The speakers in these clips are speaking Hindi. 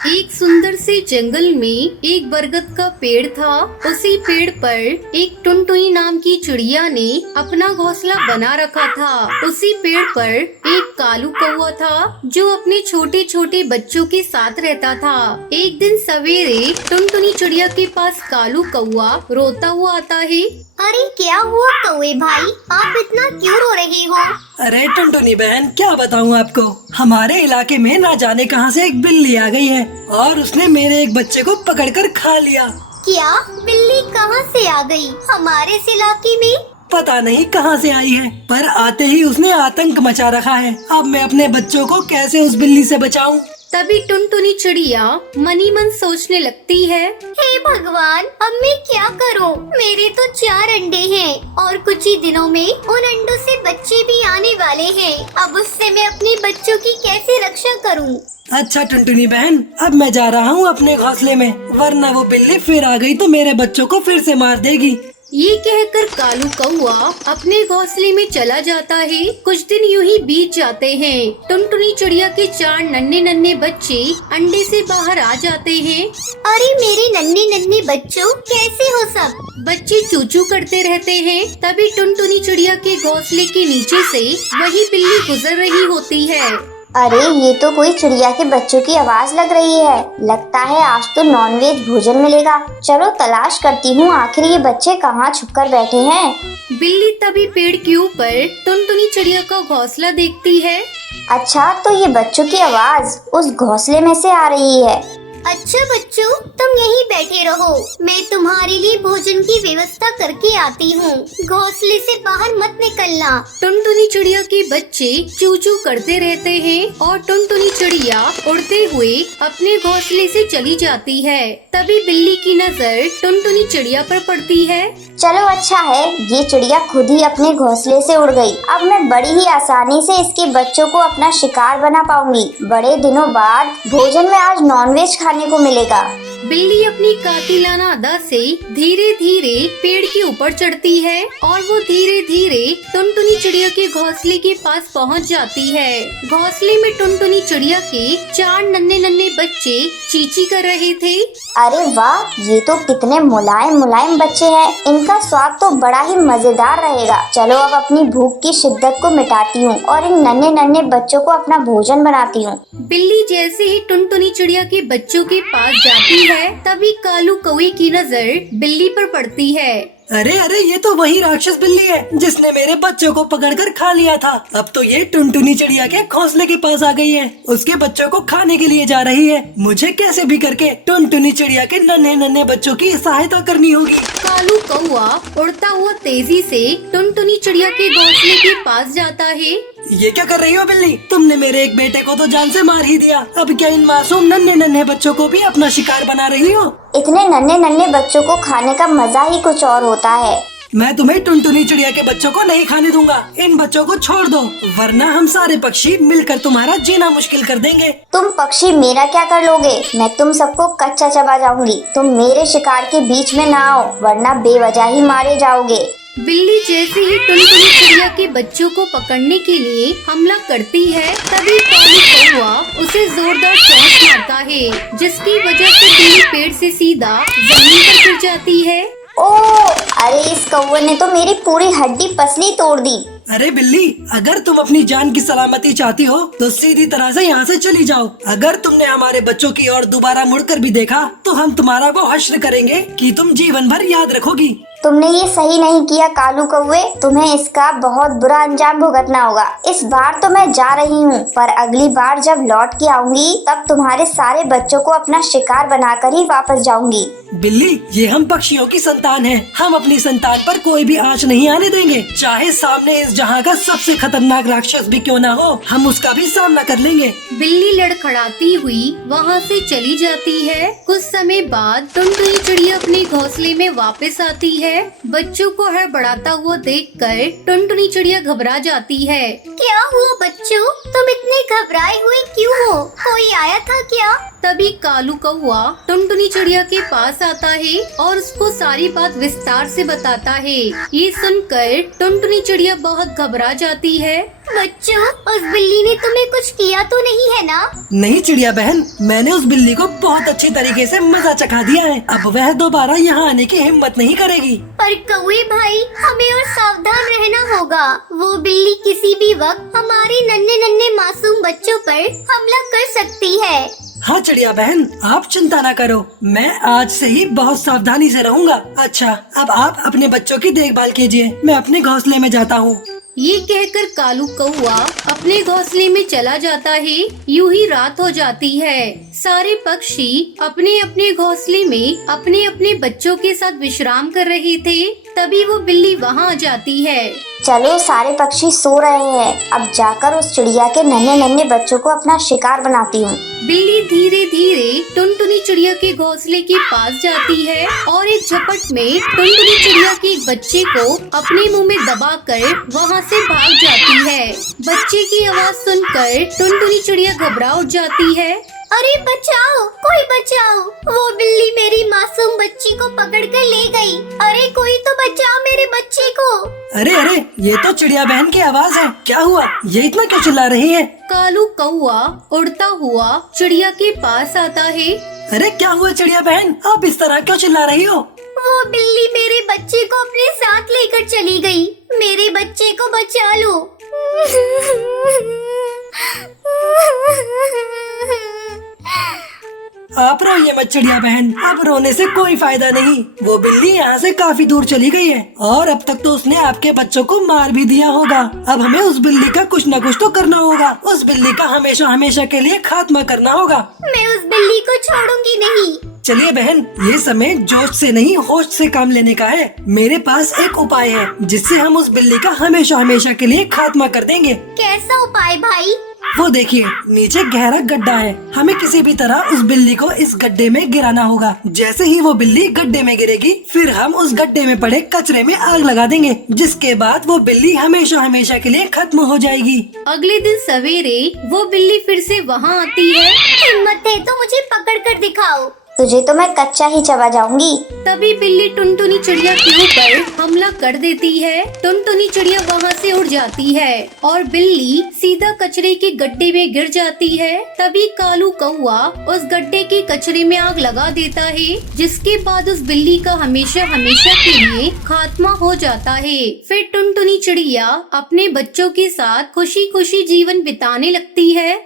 एक सुंदर से जंगल में एक बरगद का पेड़ था। उसी पेड़ पर एक टुनटुनी नाम की चिड़िया ने अपना घोंसला बना रखा था। उसी पेड़ पर एक कालू कौवा था जो अपने छोटे छोटे बच्चों के साथ रहता था। एक दिन सवेरे टुनटुनी चिड़िया के पास कालू कौवा रोता हुआ आता है। अरे क्या हुआ कौवे भाई, आप इतना क्यों रो रहे हो? अरे टुनटुनी बहन, क्या बताऊँ आपको, हमारे इलाके में ना जाने कहां से एक बिल्ली आ गई है और उसने मेरे एक बच्चे को पकड़कर खा लिया। क्या बिल्ली कहाँ से आ गई हमारे इस इलाके में? पता नहीं कहां से आई है, पर आते ही उसने आतंक मचा रखा है। अब मैं अपने बच्चों को कैसे उस बिल्ली से बचाऊं? तभी टुनटुनी चिड़िया मनी मन सोचने लगती है। हे भगवान, अब मैं क्या करूं? मेरे तो 4 अंडे हैं और कुछ ही दिनों में उन अंडों से बच्चे भी आने वाले हैं। अब उससे मैं अपने बच्चों की कैसे रक्षा करूं? अच्छा टुनटुनी बहन, अब मैं जा रहा हूँ अपने घोंसले में, वरना वो बिल्ली फिर आ गई तो मेरे बच्चों को फिर से मार देगी। ये कहकर कालू कौवा अपने घोंसले में चला जाता है। कुछ दिन यूं ही बीत जाते हैं। टुनटुनी चिड़िया के 4 नन्हे नन्हे बच्चे अंडे से बाहर आ जाते हैं। अरे मेरे नन्हे नन्हे बच्चों, कैसे हो सब? बच्चे चूचू करते रहते हैं। तभी टुनटुनी चिड़िया के घोंसले के नीचे से वही बिल्ली गुजर रही होती है। अरे ये तो कोई चिड़िया के बच्चों की आवाज लग रही है। लगता है आज तो नॉनवेज भोजन मिलेगा। चलो तलाश करती हूँ, आखिर ये बच्चे कहाँ छुपकर बैठे हैं। बिल्ली तभी पेड़ के ऊपर टुनटुनी चिड़िया का घोंसला देखती है। अच्छा, तो ये बच्चों की आवाज उस घोंसले में से आ रही है। अच्छा बच्चों, तुम यहीं बैठे रहो, मैं तुम्हारे लिए भोजन की व्यवस्था करके आती हूँ। घोंसले से बाहर मत निकलना। टुनटुनी चिड़िया के बच्चे चू चू करते रहते हैं और टुनटुनी चिड़िया उड़ते हुए अपने घोंसले से चली जाती है। तभी बिल्ली की नजर टुनटुनी चिड़िया पर पड़ती है। चलो अच्छा है, ये चिड़िया खुद ही अपने घोंसले से उड़ गई। अब मैं बड़ी ही आसानी से इसके बच्चों को अपना शिकार बना पाऊंगी। बड़े दिनों बाद भोजन में आज नॉनवेज खाने को मिलेगा। बिल्ली अपनी कातिलाना अदा से धीरे धीरे पेड़ के ऊपर चढ़ती है और वो धीरे धीरे टुनटुनी चिड़िया के घोंसले के पास पहुंच जाती है। घोंसले में टुनटुनी चिड़िया के 4 नन्हे नन्हे बच्चे चींची कर रहे थे। अरे वाह, ये तो कितने मुलायम मुलायम बच्चे हैं। इनका स्वाद तो बड़ा ही मजेदार रहेगा। चलो अब अपनी भूख की शिद्दत को मिटाती हूँ और इन नन्हे नन्हे बच्चों को अपना भोजन बनाती हूँ। बिल्ली जैसे ही टुनटुनी चिड़िया के बच्चों के पास जाती है, तभी कालू कौवे की नजर बिल्ली पर पड़ती है। अरे अरे, ये तो वही राक्षस बिल्ली है जिसने मेरे बच्चों को पकड़कर खा लिया था। अब तो ये टुनटुनी चिड़िया के घोंसले के पास आ गई है, उसके बच्चों को खाने के लिए जा रही है। मुझे कैसे भी करके टुनटुनी चिड़िया के नन्हे नन्हे बच्चों की सहायता करनी होगी। कालू कौवा उड़ता हुआ तेजी से टुनटुनी चिड़िया के घोंसले के पास जाता है। ये क्या कर रही हो बिल्ली? तुमने मेरे एक बेटे को तो जान से मार ही दिया, अब क्या इन मासूम नन्हे नन्हे बच्चों को भी अपना शिकार बना रही हो? इतने नन्हे नन्हे बच्चों को खाने का मजा ही कुछ और होता है। मैं तुम्हें टुनटुनी चिड़िया के बच्चों को नहीं खाने दूंगा। इन बच्चों को छोड़ दो, वरना हम सारे पक्षी मिलकर तुम्हारा जीना मुश्किल कर देंगे। तुम पक्षी मेरा क्या कर लोगे? मैं तुम सबको कच्चा चबा जाऊंगी। तुम मेरे शिकार के बीच में ना आओ, वरना बेवजह ही मारे जाओगे। बिल्ली जैसे ही टुनटुनी चिड़िया के बच्चों को पकड़ने के लिए हमला करती है, तभी कालू कौवा उसे जोरदार चोंच मारता है, जिसकी वजह से बिल्ली पेड़ से सीधा जमीन पर गिर जाती है। ओह, अरे इस कौवे ने तो मेरी पूरी हड्डी पसली तोड़ दी। अरे बिल्ली, अगर तुम अपनी जान की सलामती चाहती हो तो सीधी तरह से यहाँ से चली जाओ। अगर तुमने हमारे बच्चों की ओर दोबारा मुड़कर भी देखा तो हम तुम्हारा वो हश्र करेंगे कि तुम जीवन भर याद रखोगी। तुमने ये सही नहीं किया कालू कौवे, तुम्हें इसका बहुत बुरा अंजाम भुगतना होगा। इस बार तो मैं जा रही हूँ, पर अगली बार जब लौट के आऊंगी तब तुम्हारे सारे बच्चों को अपना शिकार बनाकर ही वापस जाऊंगी। बिल्ली, ये हम पक्षियों की संतान हैं। हम अपनी संतान पर कोई भी आंच नहीं आने देंगे। चाहे सामने इस जहाँ का सबसे खतरनाक राक्षस भी क्यों ना हो, हम उसका भी सामना कर लेंगे। बिल्ली लड़खड़ाती हुई वहाँ से चली जाती है। कुछ समय बाद टुनटुनी चिड़िया अपने घोंसले में वापस आती है। बच्चों को हड़बड़ाता हुआ देखकर टुनटुनी चिड़िया घबरा जाती है। क्या हुआ बच्चों, तुम इतने घबराए हुए क्यों हो? कोई आया था क्या? तभी कालू कौवा टुनटुनी चिड़िया के पास आता है और उसको सारी बात विस्तार से बताता है। ये सुनकर टुनटुनी चिड़िया बहुत घबरा जाती है। बच्चों, उस बिल्ली ने तुम्हें कुछ किया तो नहीं है ना? नहीं चिड़िया बहन, मैंने उस बिल्ली को बहुत अच्छी तरीके से मजा चखा दिया है। अब वह दोबारा यहाँ आने की हिम्मत नहीं करेगी। पर कौवे भाई, हमें और सावधान रहना होगा। वो बिल्ली किसी भी वक्त हमारे नन्हे नन्हे मासूम बच्चों पर हमला कर सकती है। हाँ चिड़िया बहन, आप चिंता ना करो, मैं आज से ही बहुत सावधानी से रहूँगा। अच्छा, अब आप अपने बच्चों की देखभाल कीजिए, मैं अपने घोंसले में जाता हूँ। ये कहकर कालू कौआ अपने घोंसले में चला जाता है। यूं ही रात हो जाती है। सारे पक्षी अपने अपने घोंसले में अपने अपने बच्चों के साथ विश्राम कर रहे थे। तभी वो बिल्ली वहाँ आ जाती है। चलो, सारे पक्षी सो रहे हैं, अब जाकर उस चिड़िया के नन्हे नन्हे बच्चों को अपना शिकार बनाती हूँ। बिल्ली धीरे धीरे टुनटुनी चिड़िया के घोंसले के पास जाती है और एक झपट में टुनटुनी चिड़िया के एक बच्चे को अपने मुंह में दबाकर वहाँ से भाग जाती है। बच्चे की आवाज सुनकर टुनटुनी चिड़िया घबरा उठ जाती है। अरे बचाओ, कोई बचाओ, वो बिल्ली मेरी मासूम बच्ची को पकड़ कर ले गई। अरे कोई तो बचाओ मेरे बच्चे को। अरे अरे, ये तो चिड़िया बहन की आवाज है। क्या हुआ, ये इतना क्यों चिल्ला रही है? कालू कौआ उड़ता हुआ चिड़िया के पास आता है। अरे क्या हुआ चिड़िया बहन, आप इस तरह क्यों चिल्ला रही हो? वो बिल्ली मेरे बच्चे को अपने साथ लेकर चली गई। मेरे बच्चे को बचा लो। आप रोइए मत चिड़िया बहन, अब रोने से कोई फायदा नहीं। वो बिल्ली यहाँ से काफी दूर चली गई है और अब तक तो उसने आपके बच्चों को मार भी दिया होगा। अब हमें उस बिल्ली का कुछ न कुछ तो करना होगा। उस बिल्ली का हमेशा हमेशा के लिए खात्मा करना होगा। मैं उस बिल्ली को छोड़ूंगी नहीं। चलिए बहन, ये समय जोश से नहीं होश से काम लेने का है। मेरे पास एक उपाय है जिससे हम उस बिल्ली का हमेशा हमेशा के लिए खात्मा कर देंगे। कैसा उपाय भाई? वो देखिए, नीचे गहरा गड्ढा है। हमें किसी भी तरह उस बिल्ली को इस गड्ढे में गिराना होगा। जैसे ही वो बिल्ली गड्ढे में गिरेगी, फिर हम उस गड्ढे में पड़े कचरे में आग लगा देंगे, जिसके बाद वो बिल्ली हमेशा हमेशा के लिए खत्म हो जाएगी। अगले दिन सवेरे वो बिल्ली फिर से वहाँ आती है। हिम्मत है तो मुझे पकड़ कर दिखाओ। तुझे तो मैं कच्चा ही चबा जाऊंगी। तभी बिल्ली टुनटुनी चिड़िया के ऊपर हमला कर देती है। टुनटुनी चिड़िया वहाँ से उड़ जाती है और बिल्ली सीधा कचरे के गड्ढे में गिर जाती है। तभी कालू कौआ उस गड्ढे के कचरे में आग लगा देता है, जिसके बाद उस बिल्ली का हमेशा हमेशा के लिए खात्मा हो जाता है। फिर टुनटुनी चिड़िया अपने बच्चों के साथ खुशी खुशी जीवन बिताने लगती है।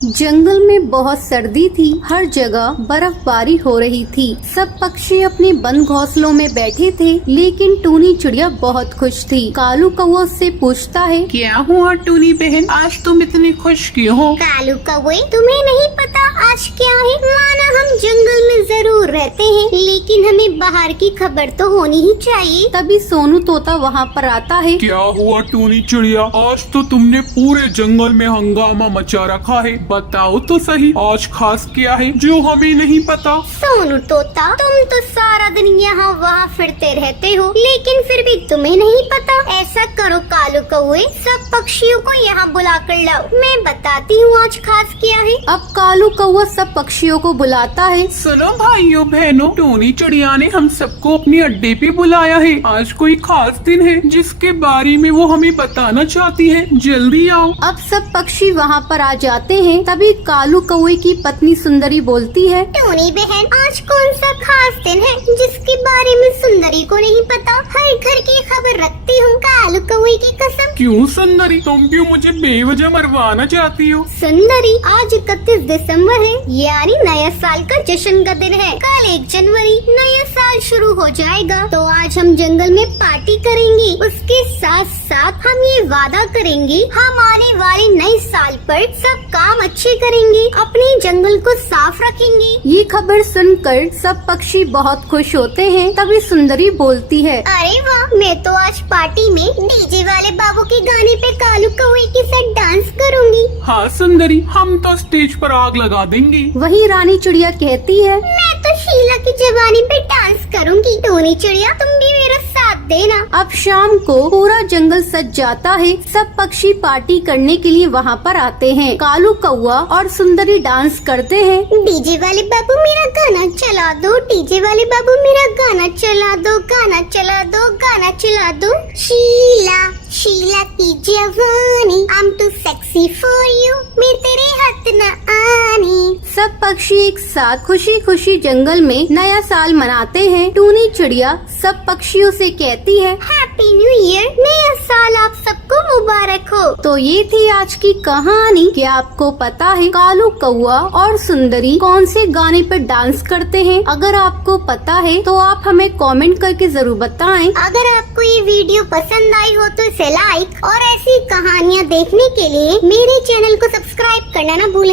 जंगल में बहुत सर्दी थी। हर जगह बर्फबारी हो रही थी। सब पक्षी अपने बंद घोंसलों में बैठे थे, लेकिन टूनी चिड़िया बहुत खुश थी। कालू कौवा उससे पूछता है, क्या हुआ टूनी बहन, आज तुम इतनी खुश क्यों हो? कालू कौवे, तुम्हें नहीं पता आज क्या है? माना हम जंगल में जरूर रहते हैं, लेकिन हमें बाहर की खबर तो होनी ही चाहिए। तभी सोनू तोता वहाँ पर आता है। क्या हुआ टूनी चिड़िया, आज तो तुमने पूरे जंगल में हंगामा मचा रखा है। बताओ तो सही, आज खास क्या है जो हमें नहीं पता? सोनू तोता, तुम तो सारा दिन यहाँ वहाँ फिरते रहते हो, लेकिन फिर भी तुम्हें नहीं पता। ऐसा करो कालू कौवे, सब पक्षियों को यहाँ बुला कर लाओ, मैं बताती हूँ आज खास क्या है। अब कालू कौवा सब पक्षियों को बुलाता है। सुनो भाइयों बहनों, टूनी चिड़िया ने हम सबको अपने अड्डे पे बुलाया है। आज कोई खास दिन है जिसके बारे में वो हमें बताना चाहती है। जल्दी आओ। अब सब पक्षी वहाँ पर आ जाते हैं। तभी कालू कौवे की पत्नी सुंदरी बोलती है, टूनी बहन, आज कौन सा खास दिन है जिसके बारे में सुंदरी को नहीं पता? हर घर की खबर रखती हूँ, कालू कौवे की कसम। क्यों सुंदरी, तुम क्यों मुझे बेवजह मरवाना चाहती हो? सुंदरी, आज 31 दिसंबर है, यानी नया साल का जश्न का दिन है। कल 1 जनवरी नया साल शुरू हो जाएगा, तो आज हम जंगल में पार्टी करेंगे। उसके साथ साथ हम ये वादा करेंगे, हम आने वाले नए साल पर सब काम अच्छे करेंगे, अपने जंगल को साफ रखेंगे। ये खबर सुनकर सब पक्षी बहुत खुश होते हैं। तभी सुंदरी बोलती है, अरे वाह, मैं तो आज पार्टी में डीजे वाले बाबू के गाने पे कालू कौवे के साथ डांस करूंगी। हाँ सुंदरी, हम तो स्टेज पर आग लगा देंगे। वही रानी चिड़िया कहती है, मैं तो शीला की जवानी पे डांस करूंगी। टूनी चिड़िया, तुम भी मेरा साथ देना। अब शाम को पूरा जंगल सज जाता है। सब पक्षी पार्टी करने के लिए वहाँ पर आते हैं। कालू कौवा और सुंदरी डांस करते हैं। डीजे वाले बाबू मेरा गाना चला दो, डीजे वाले बाबू मेरा गाना चला दो, गाना चला दो, गाना चला दो। शीला शीला की जवानी, I'm too sexy for you, मैं तेरे हाथ न आनी। सब पक्षी एक साथ खुशी खुशी जंगल में नया साल मनाते हैं। टूनी चिड़िया सब पक्षियों से कहती है, हैप्पी न्यू ईयर, नया साल आप सबको मुबारक हो। तो ये थी आज की कहानी। क्या आपको पता है कालू कौआ और सुंदरी कौन से गाने पर डांस करते हैं? अगर आपको पता है तो आप हमें कमेंट करके जरूर बताएं। अगर आपको ये वीडियो पसंद आई हो तो इसे लाइक और ऐसी कहानियाँ देखने के लिए मेरे चैनल को सब्सक्राइब करना न भूलें।